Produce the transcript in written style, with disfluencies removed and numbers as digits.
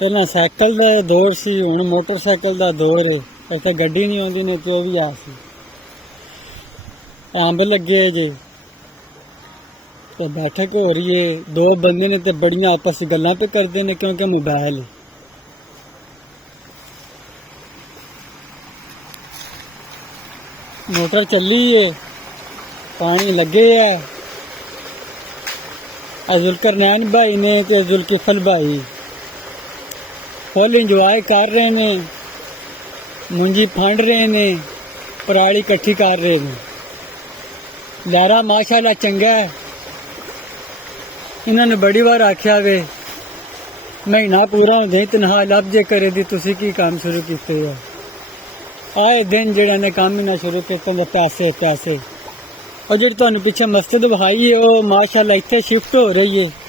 पहला साइकिल का दौर सी, हुण मोटरसाइकिल का दौर है। इतने गड्डी नहीं आती नहीं तो भी आ सी। अंब लगे जे तो बैठक हो रही है, दो बंदे ने तो बड़ियां आपस में गल्लां पे करते हैं क्योंकि मोबाइल है। मोटर चली है, पानी लगे है। जुल्करनैन भाई ने ते जुल्किफल भाई फुल इंजॉय कर रहे ने, मुंजी फंड रहे ने, पराली इकट्ठी कर रहे ने। लहरा माशाल्लाह चंगा है। इन्होंने बड़ी बार आख्या वे महीना पूरा होंदे तनखा लभ जे करे दी तुसी की काम शुरू किते है। आए दिन जेड़ा ने काम ही ना शुरू किया पैसे पैसे। और जी तुहानू पिछे मस्जिद विखाई है वो माशाल्लाह इत्थे शिफ्ट हो रही है।